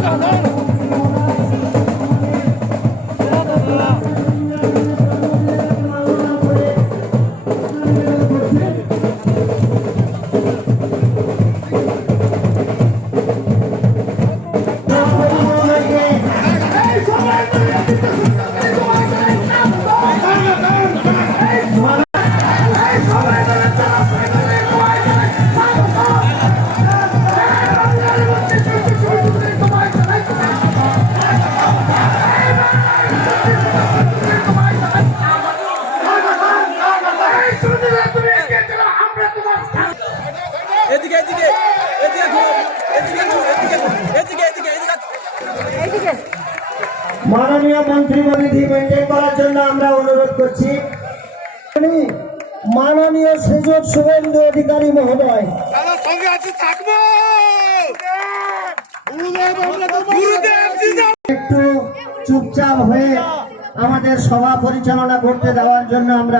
no, no, no. মাননীয় মন্ত্রী maintain করার জন্য আমরা অনুরোধ করছি। মাননীয় সুযোগ শুভেন্দু অধিকারী মহোদয়। একটু চুপচাপ হয়ে আমাদের সভা পরিচালনা করতে দেওয়ার জন্য আমরা